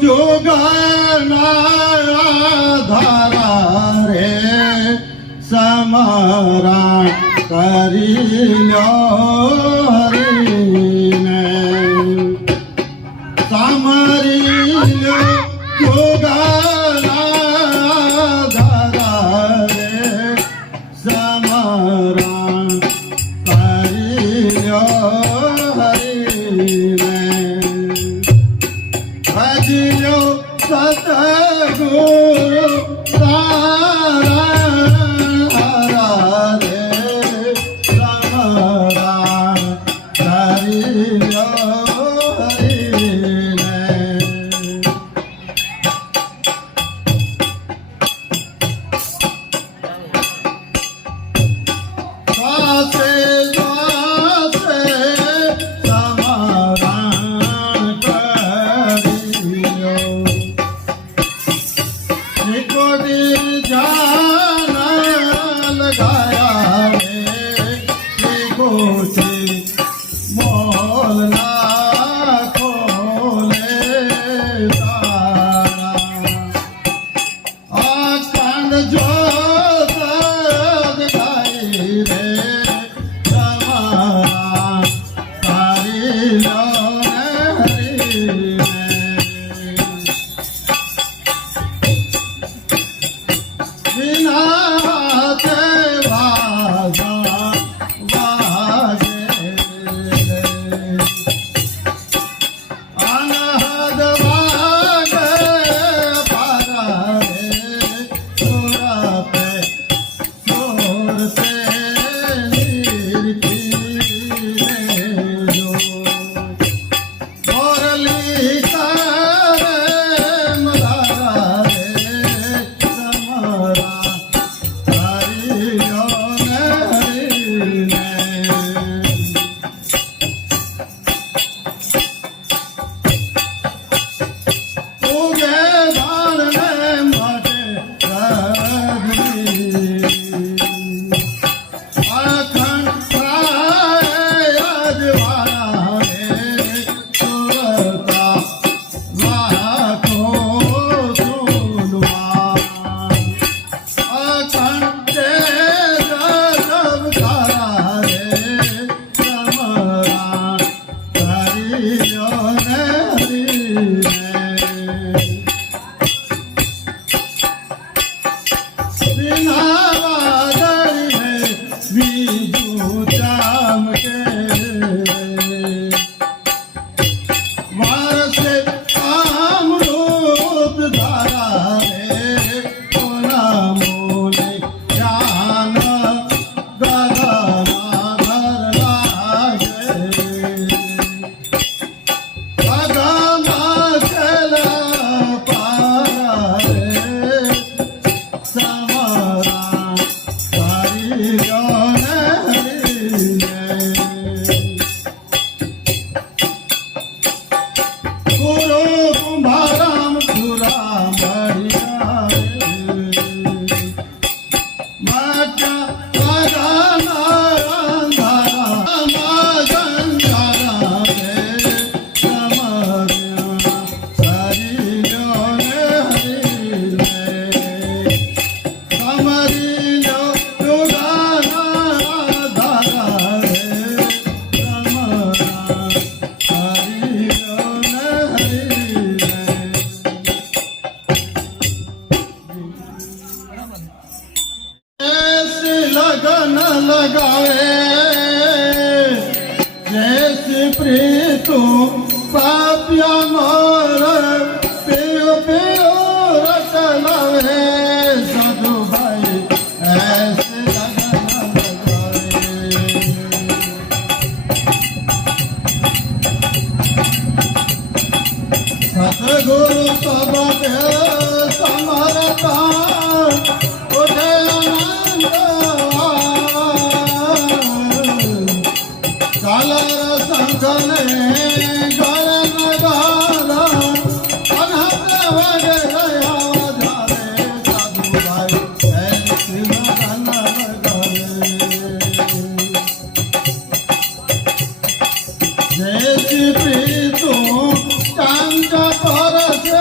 જોગના ધારા રે સમરણ કરી લ્યો હરીને સામરી લ્યો જોગના ધારા રે સમરણ કરી લ્યો હરીને ભજ્યો સતગુરુ તારા રે સમરણ કરી લ્યો હરીને શ્વાસે શ્વાસે સમરણ કરી લ્યો નિકોટી જાન લગાયા રે નિકોટી મોલ ના ખોલે તારા અખંડ જ્યોત જગાઈ રે તમારા તારી લો હરીને વિના તે વાજા વાજે અનહદ વાગે પારા રે સુરા પે સુર સે નિરખી લેજો મોરલી તારે મધારા રે સમરા કરી લ્યો ને હરીને ઉગે બાળને માટે રગડી અખંડ પ્રાય અજવાળા રે સુરતા લાખો સુનવા અખંડ જગત તારા રે સમરણ કરી લ્યો ને હરીને વિના વાદળને બીજું ચામકે વારસે અમૃત ધારા રે કોના મોલે જ્ઞાન ગગનાધર લાગે ગગના છેલ્લા પારા રે સમરણ કરી લ્યો ને હરીને ગુરુ કુંભારામ સુરા મળ્યા રે માટા વાગાના અંધારા મગંધારા રે સમરણ કરી લ્યો ને હરીને સમરી લ્યો જોગાના ધારા રે સમરણ કરી લ્યો ને હરીને ऐसे लगन लगावे जैसे प्रीतो पापिया मोर पियो पियो रटलावे साधु भाई ऐसे लगन लगावे सतगुरु सबके समरता उठे कालर संखने गरन गारा अनहद वगे गया जारे साधु भाई ऐसी लगन लगावे जैसी प्रीतो चांद परसे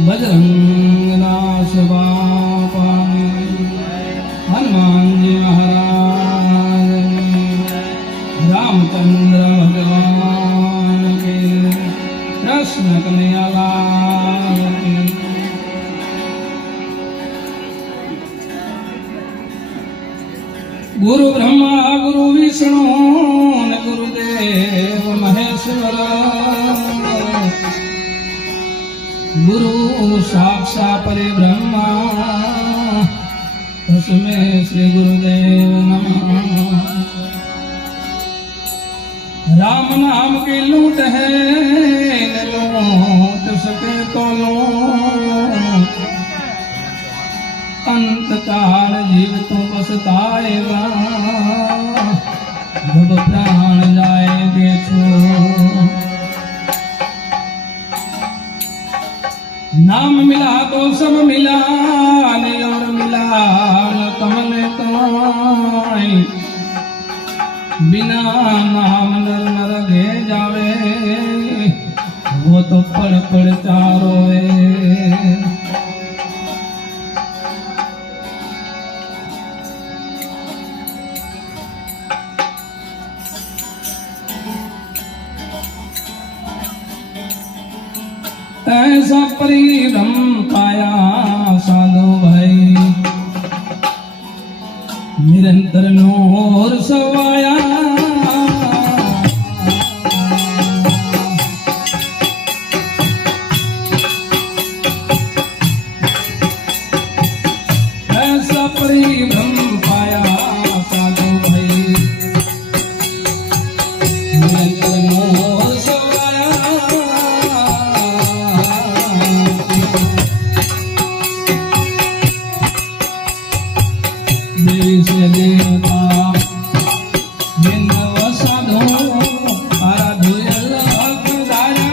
बजरंगनाथ बापानी हनुमान जी महाराज रामचंद्र भगवान के कृष्ण कन्हैया लाल की गुरु ब्रह्मा गुरु विष्णु गुरुदेव महेश्वर गुरु साक्षात् परब्रह्मा तस्मै श्री गुरुदेव नमः। राम नाम की लूट है न लूट सके तो लूट अंत काल जीव तो पछताएगा जब प्राण जाएंगे छूट। नाम मिला तो सब मिला नहीं और मिला न कमल तो बिना नाम नर नर घे जावे वो तो पड़ पड़ चारोए। ऐसा परिभ्रम पाया साधु भाई निरंतर नूर सवाया। ऐसा परिभ्रम पाया साधु भाई निरंतर नूर सवाया। देश देवता बिंदव साधो आराधो अल्लाह दाया।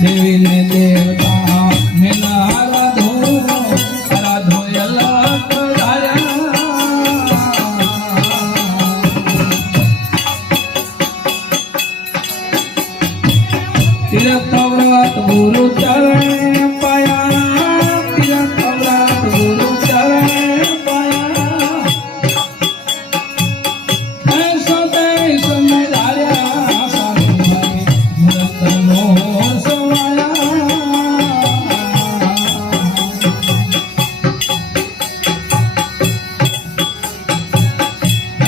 देवी ने देवता में आराधो आराधो अल्लाह दाया। तीर्थव्रत गुरु चरण पाया तीर्थव्रत गुरु चरण पाया। ऐसा देश में धार्या साधु भाई निरंतर नूर सवाया।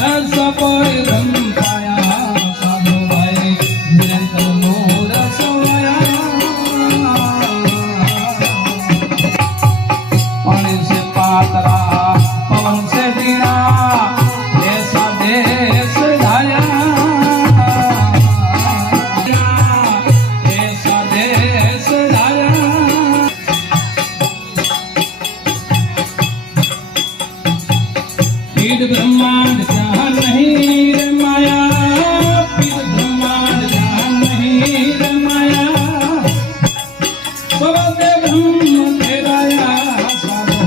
ऐसा परिभ्रम पाया साधु भाई निरंतर नूर सवाया। पानी से पातरा पवन से गिरा ऐसा देश धाया। ऐसा देश धाया। पीड़ ब्रह्मांड जहाँ नहीं रे माया पीड़ ब्रह्मांड जहाँ नहीं रे माया। सबके ब्रह्म तेराया साधु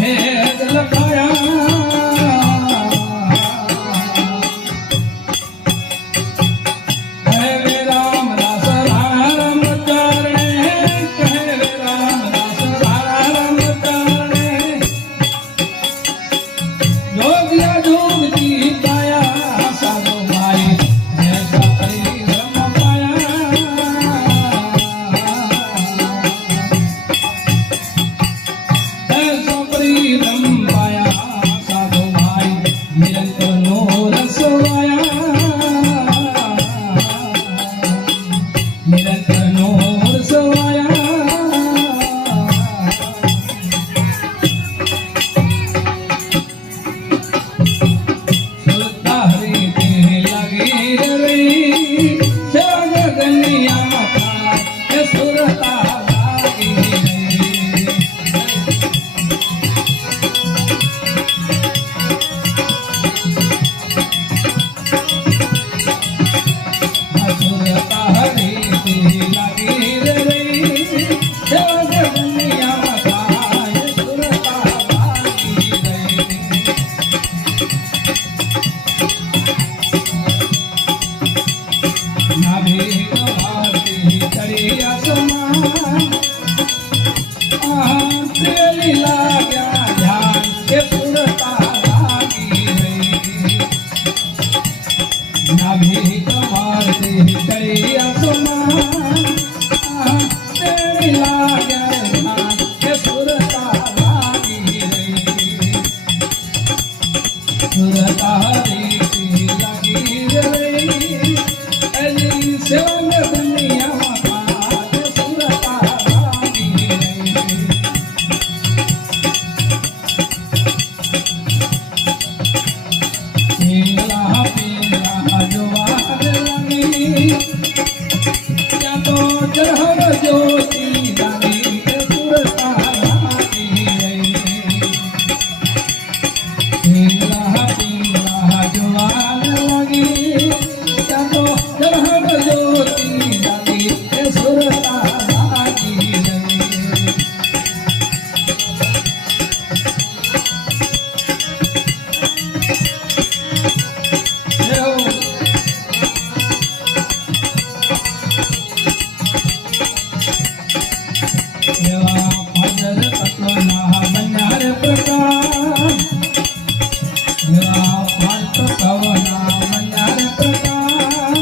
भेद लखाया कहे रामदास राम चरणे कहे रामदास राम चरणे जोगिया जोग की पाया साधु भाई ऐसा परिश्रम पाया ऐसा परिश्रम पाया साधु भाई निरंतर नो रसवाया निरंतर नो रसवाया सुरता हरि ते लगी रही जगदनिया माता ये सुरता लगी रही सुरता हरि ते लगी रही जगदनिया माता ये सुरता लगी रही नाभि कवाती करिया समा तेली लाग्या ध्यान के सुरता लागी रही नाभि कवाती करिया समा तेली लाग्या ध्यान के सुरता लागी रही सुरता रीति लगी रही अली सेवन दुनिया माता सुरता लागी रही पीला पीला जवार लगी क्या तो चढ़ ज्योति लगी सुरता लागी रही पीला पीला जवान लगी क्या तो चढ़ ज्योति लगी सुरता लागी रही देवा भजर तत्वना बन्यार प्रकाश देवा पाल तत्वना बन्यार प्रकाश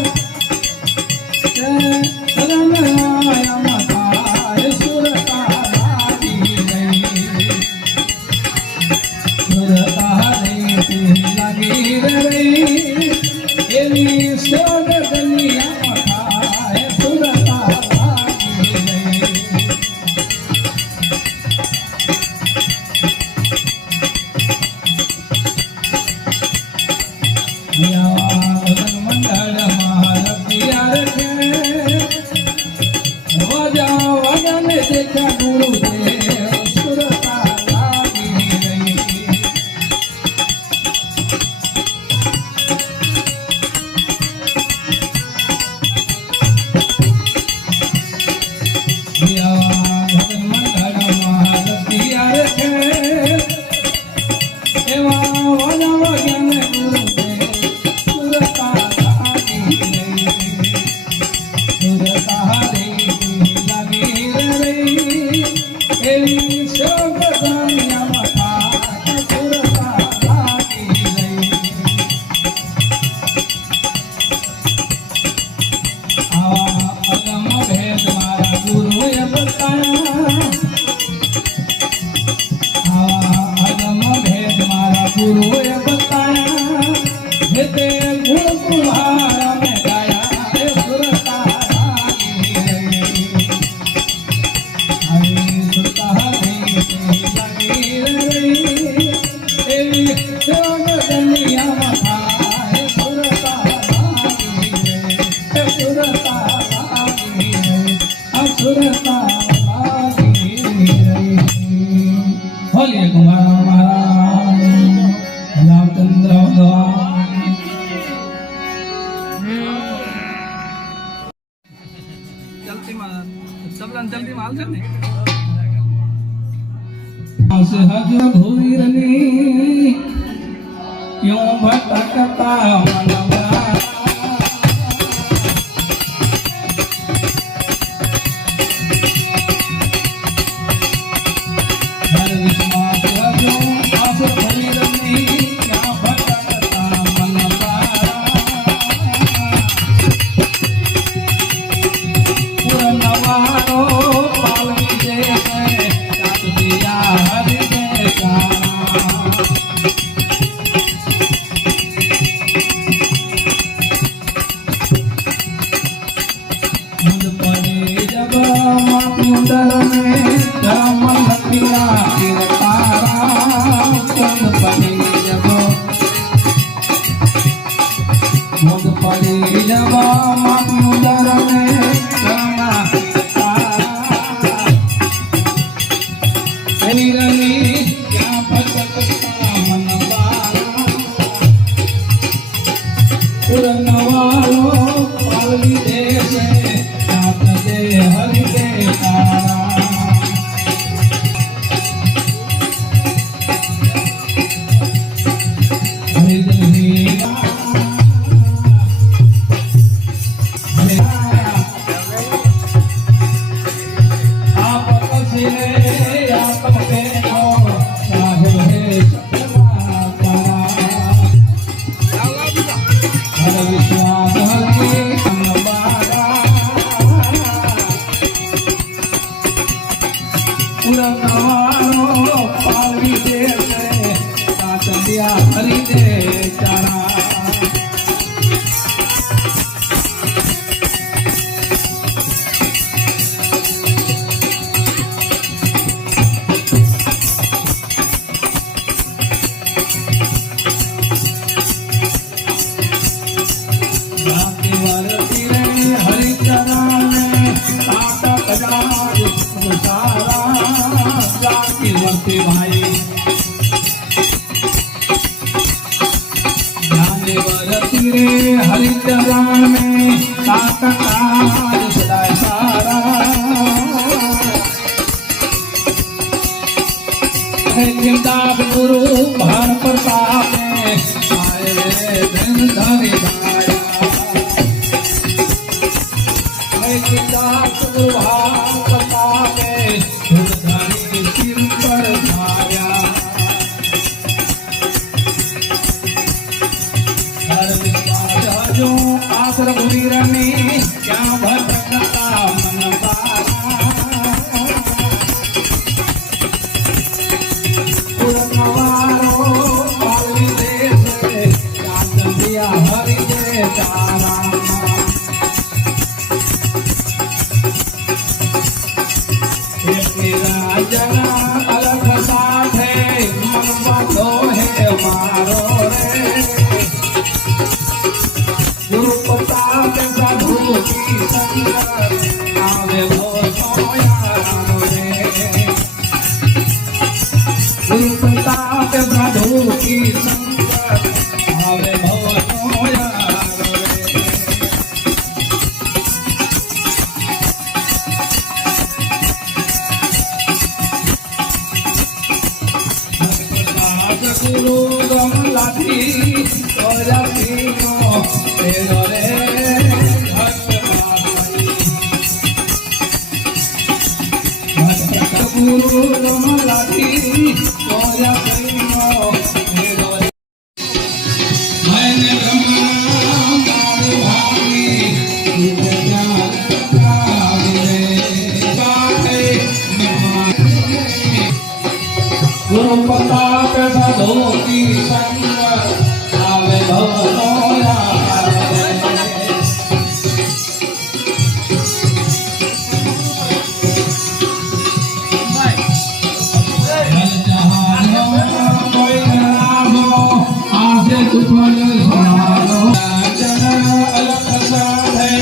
शरणया माता सुरता लागी रही सुरता रीति लगी रही एली सोग दुनिया माता सुरता लागी रही मंडल महारतिया रखे वजा वजन देखा गुरुदेव सुरता लागी रही भजन मंडल महारतिया रखे एवा वजा वजन गुरुदेव सुरता लागी रही सुरता रीति लगी रही एली सोग दुनिया माता सुरता लागी रही अगम भेद मारा गुरु ये बताया अगम भेद मारा गुरु ये बताया हेते गुण तुम्हारा में गाया सुरता लागी रही हरि सुरता रीति लगी रही एली सोग दुनिया माता सुरता लागी रही सुरता लागी रही सुरता लागी रही बोलिए कुमार महाराज रामचंद्र भगवान जल्दी माल सब जल्दी माल સહજ ભૂરની ક્યું ભટકતા મનવા હર વિશ્વાસ રજો આસ ભૂરની ક્યાં ભટકતા મનવા પુરનવારો પાલવી દે સાત દિયા હરિ દે मुझ पड़े जब माटी उदर में धर्म लखिया किरतारा मुझ पड़े जब मुझ पड़े जब माटी उदर में धर्म किरतारा रंगी क्या भटकता मनवाला पुरनवालो पालवी देश साथ दे हरि दे तारा हरि दिल आप कसी आप के हो साहिब है सपना तारा हर विश्वास हरि अनबारा पुरनवारो पालवी दे साथ दिया हरि दे तारा जाति वरती रे हरि चरण सात हजार सारा जाति वरती भाई जाति वरती रे हरि चरण में सात काज सदाय सारा है चिंता गुरु भार प्रताप आए धन धरि धाया चिंताक गुरुभाव प्रतापे धुरधारी सिर पर छाया हर विश्वास जो आसर भूरनी क्या भटकता मनवारा पुरनवारो पालवी देश साथ दिया हरि दे तारा जना अलग साथ है मनवा तो है मारो रे गुरु प्रताप साधु की संगत आवे वो सोया रे गुरु प्रताप साधु की संगत आवे वो सोया गुरु गमलाती तोरा तीनो तेरो रे भक्त गुरु गमलाती तोरा तीनो तेरो रे मैंने ब्रह्मा मारी भागी ज्ञान रे बाहे गुरु प्रताप साधु की संगत आवे भवतोया कोई नामो आसे सुफल सुनारो जन अलग साधे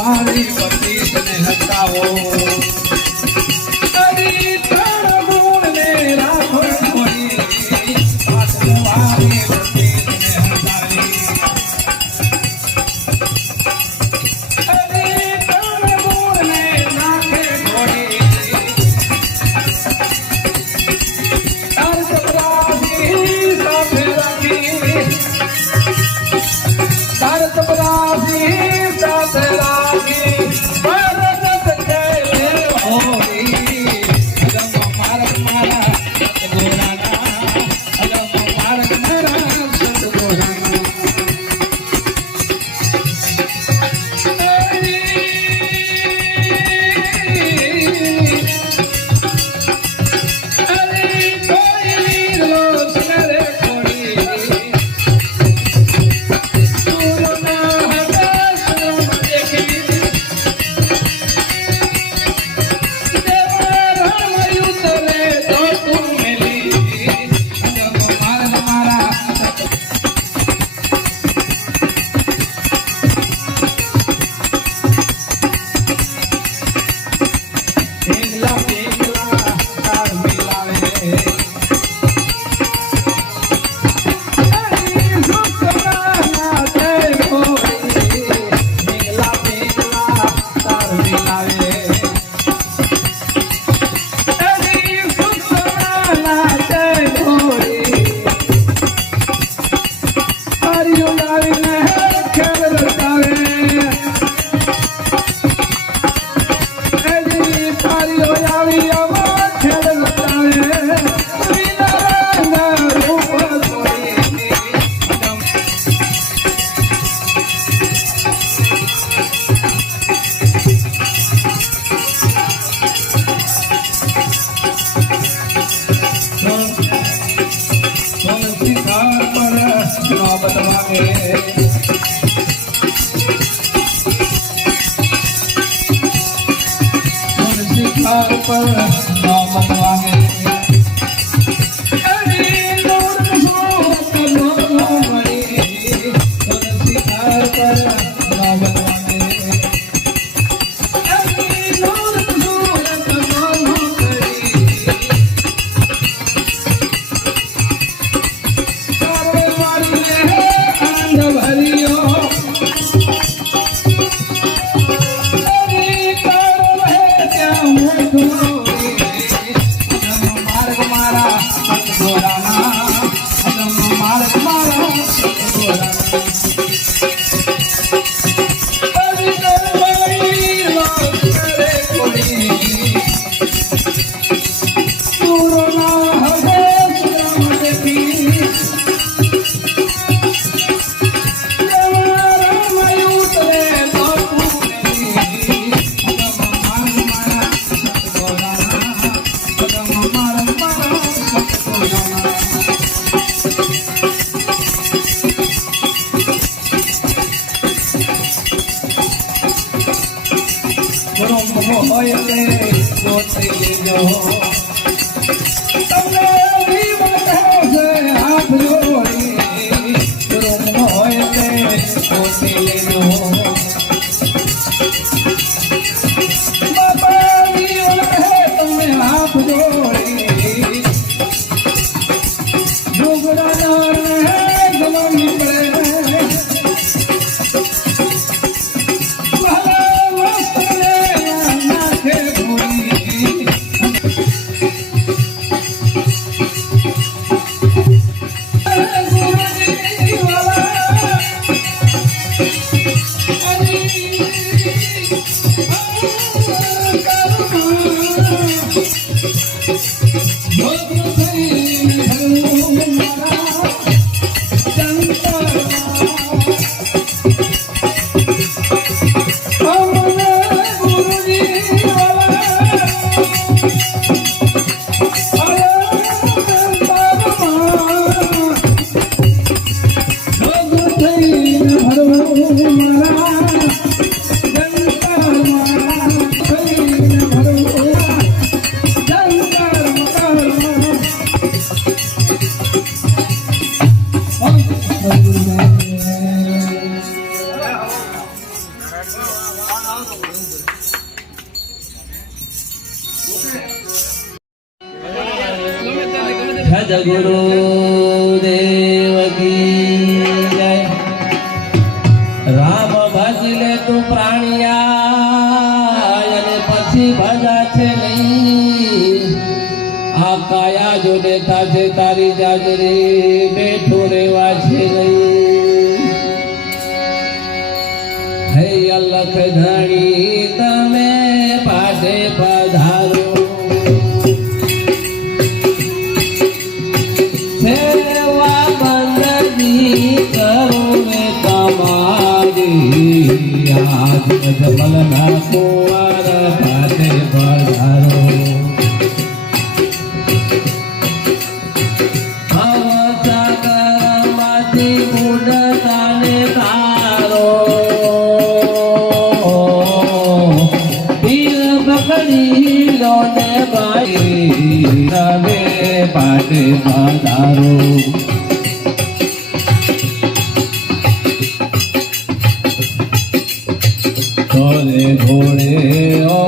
વારી પતિત ને હટાવો અરી ત્રણ ગુણ ને રાખો કોઈ પાછળ વારી પતિત ને હટાવી અરી ત્રણ ગુણ ને નાખે કોઈ તાર ચપરાસી સાથે રાખી તાર ચપરાસી સાથે રાખી ભારત કે હોરી અલમ મારક મારા સતગોરાના અલમ મારક મારા સતગોરાના અરે કોઈ વીરો સરે કોડી पर नाम बनवागे अरे नूर सूरत नो मरी तुलसी हार पर नाम बनवागे अरे नूर सूरत नो मरी सारे वाली है आंध भरियो સદગુરુ દેવ કી જય. રામ ભજી લે તું પ્રાણિયા અને પછી ભજા છે નહીં. આ કાયા જો દેતા છે તારી જાજરે બેઠો રેવા છે નહીં. હે અલખ ધણી તમે પાટે પધારો. સેવા બંદગી કરું મેં તમારી. આજ જમલના કુંવર પાટે પધારો. ભવસાગરમાંથી ઉડતાને તારો. પીર પકડી લો ને ભાઈ તમે પાટે પધારો. ઘોડે ઘોડે ઓ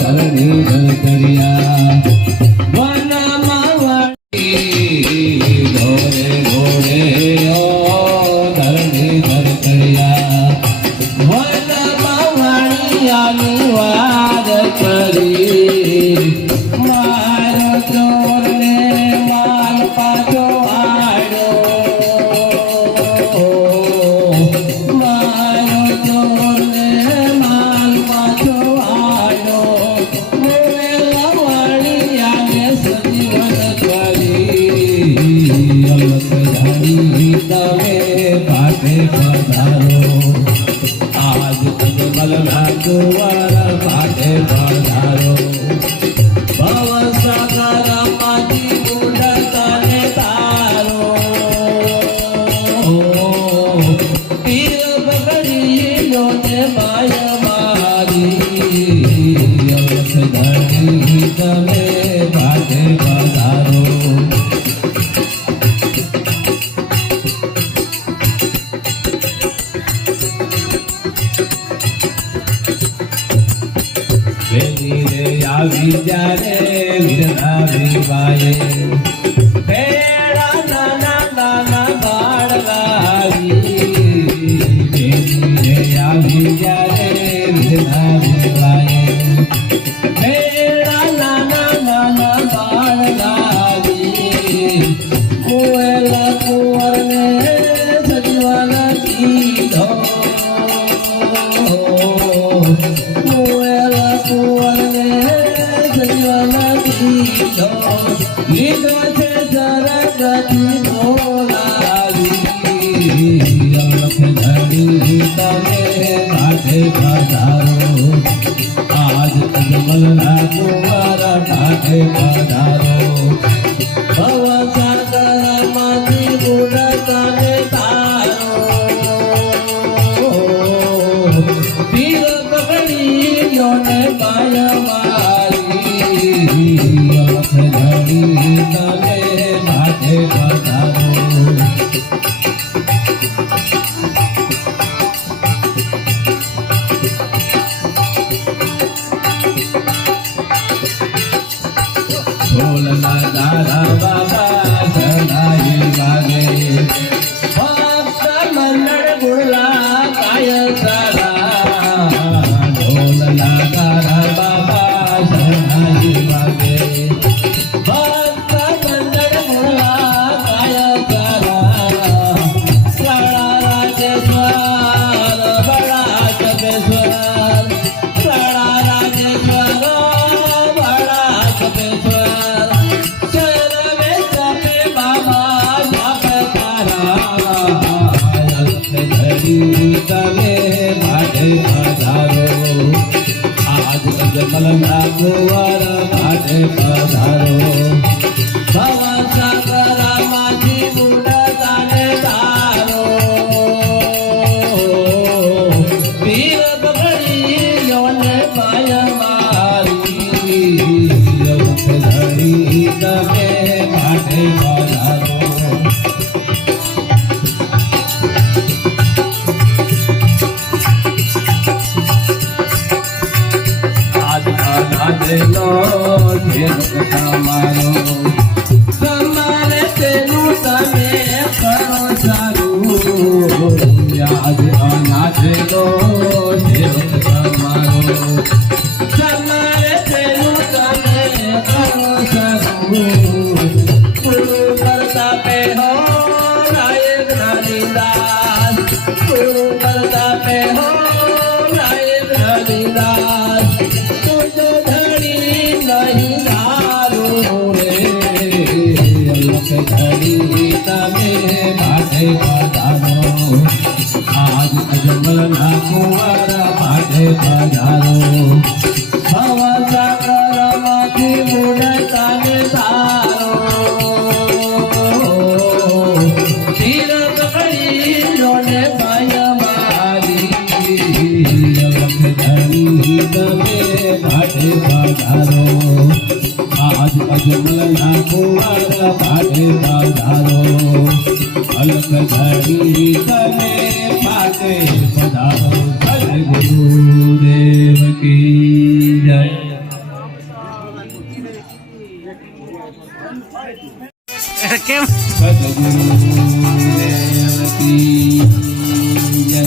ધરણી ધરકરિયા વનમાં વાળી. ઘોડે ઘોડે ઓ ધરણી ધરકરિયા વનમાં વાળી આની વાત કરી. મારો ચોરને માલ પાછો આડ્યો. મારો ચોરને માલ પાછો આડ્યો. મોવેલા વાળી આને સજીવન કરી. અલખ ધણી તમે પાટે પધારો. આજ અજમલના કુંવર પાટે પધારો. ભવસાગરમાંથી ઉડતાને તારો. પીર પકડી લો ને માય મારી. અલખ ધણી તમે પાટે પધારો. વેલી રે આવી જ્યારે વિરધા વિવાયે. ભેળા નાના નાના બાળ લાવી. વેલી રે આવી જ્યારે વિરધા વિવાયે. ભેળા નાના નાના બાળ લાવી. મોએલા કુંવરને સજીવન કીધો. મોએલા કુંવરને સજીવન કીધો. લીધો છે જરગથી બોલાવી. અલખ ધણી તમે પાટે પધારો. આજ અજમલના કુંવર પાટે પધારો. ભવસાગરમાંથી ઉડતાને તારો. પીર પકડી લો ને માય મારી. અલખ ધણી તમે પાટે પધારો. ઢોલના તારા બાબા શરણાઈ વાગે. ભક્ત મંડળ બોલા કાય સારા. ઢોલના તારા બાબા શરણાઈ વાગે. ભક્ત મંડળ બોલા કાય સારા. સારા રાજેશ્વર બડા કપેશ્વર. સારા રાજેશ્વર બડા કપેશ્વર. તમે પાટે પધારો. આજ અજમલના કુંવર પાટે પધારો. ભવસાગરમાંથી ઉડતાને તારો. પીર પકડી લો ને માય મારી. અલખ ધણી તમે પાટે પધારો. જાતેલો સેવક તમારો તમારે તેનું તમે કરો સારું યાદ અનાથેલો સેવક તમારો તમારે તેનું તમે કરો સારું પૂરું કરતા પે હો નાયક નાનીદાસ પૂરું કરતા પે હો નાયક નાનીદાસ તુજો ધણી નહીં દારૂ રે અલખ ધણી તમે માટે પધારો આજ અજમલના કુંવર માટે પધારો હવા સાગરમાંથી મુડતાને તારો તીરથ કળીઓને માય મારી અલખ ધણી તમે માટે પધારો આજ અજમલના કુંવર માટે પધારો અલખ ધણી તમે માટે પધારો જય ગુરુદેવ કી જય કેમ સદગુરુદેવ કી જય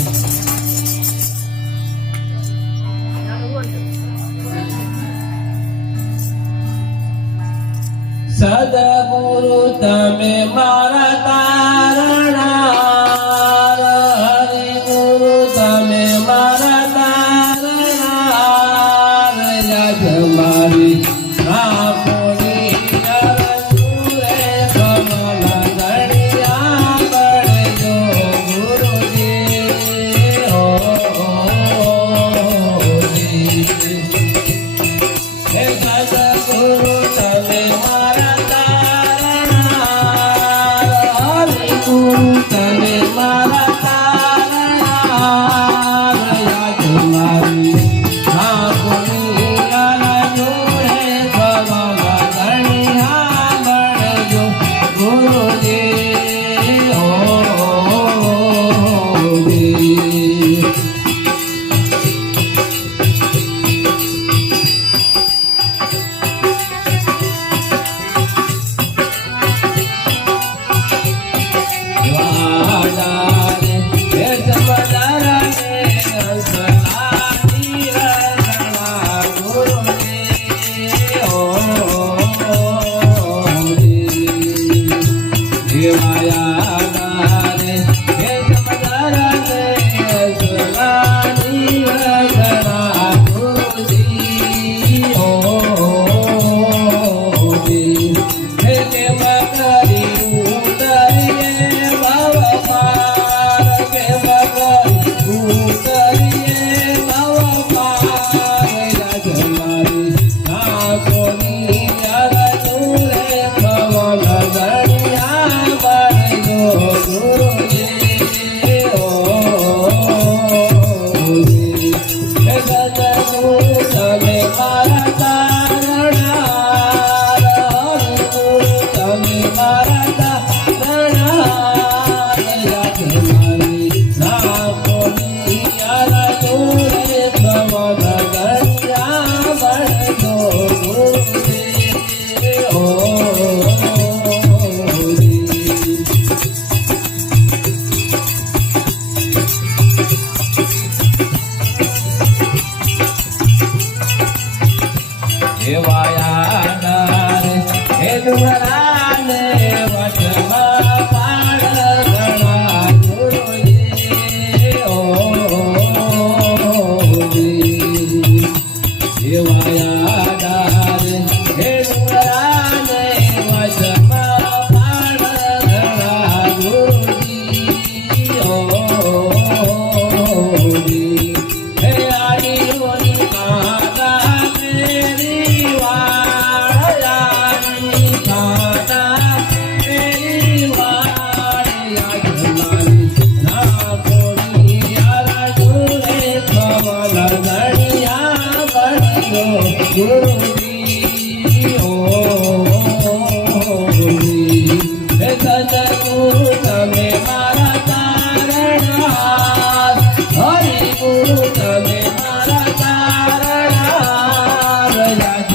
સદગુરુ તમે મારા તારણાર હરિગુરુ તમે મારા તારણાર યાદ મારી આપોની નરસુરે કમલ ધણિયા બળજો ગુરુજી હો હે સદગુરુ તમે મારા તારણાર હરિગુરુ તમે મારા તારણાર યાદ મારી આપોની નરસુરે કમલ ધણિયા બળજો ગુરુજી હો વાડારે હે સમદારાને અંસલાની રગણા ગુરુજી હો દેવાયાદારે હે સમદારાને અંસલાની રગણા ગુરુજી હો હે કેમ કરી ઉતરીએ ભવ પાર કેમ કરી ઉતરીએ ભવ પાર યાદ મારી આંખોની અરસુરે કમલ ધણિયા બળજો ગુરુજી હો હે સદગુરુ તમે મારા તારણાર હરિગુરુ તમે મારા તારણાર યાદ મારી આપોની અરસુરે કમલ ધણિયા બળજો ગુરુજી હો દેવાયાદારે હે ડુંગરાને વચમાં પાડ ગણા ગુરુજી હો દેવાયાદારે હે ડુંગરાને વચમાં પાડ ગણા ગુરુજી હો હે આડીઓની માતા મેરી વાળયાની માતા મેરી વાળયા જમાની નાકોની અરસુરે કમલ ધણિયા બળજો ગુરુજી હો હે સદગુરુ તમે મારા તારણાર હરિગુરુ તમે મારા તારણાર યાદ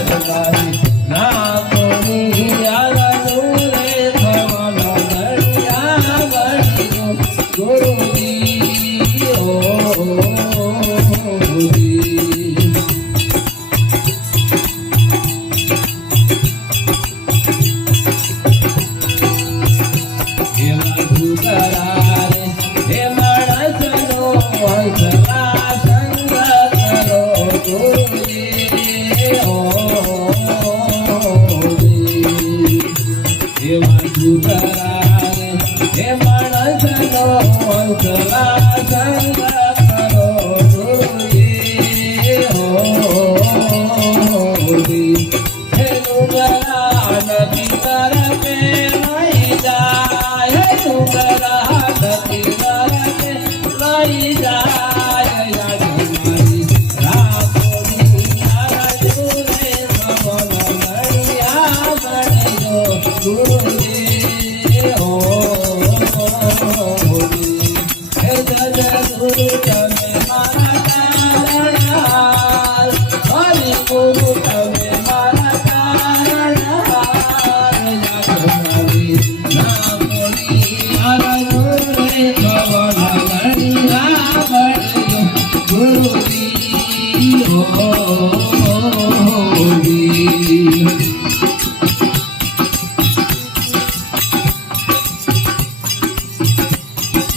ગુરુજી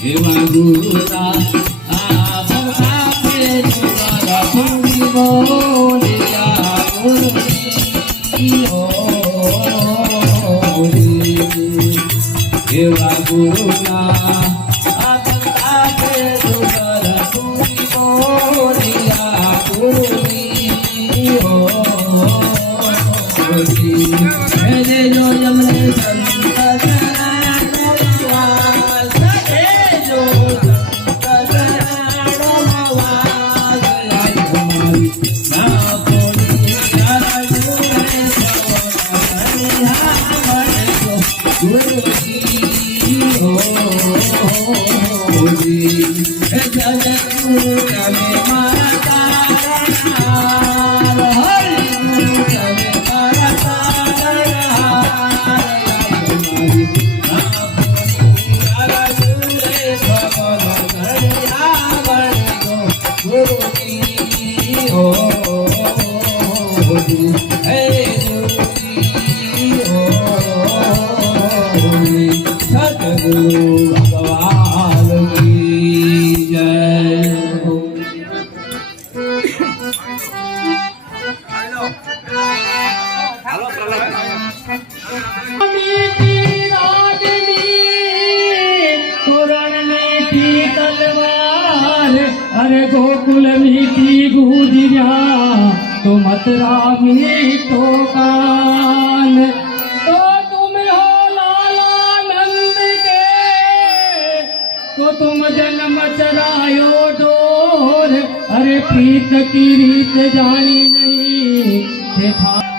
એવા ગુરુના આદર આપે તમારા ભૂમિ બોલ્યા ગુરુજી એવા ગુરુના આદર આપે તમારા ભૂમિ બોલ્યા ગુરુજી મેરે જો જમણે સંત अरे गोकुल मीठी गुजरिया तो मथुरा मीठो कान तो तुम हो लाला नंद के तो तुम जन्म चरायो डोर अरे प्रीत की रीत जानी नहीं देखा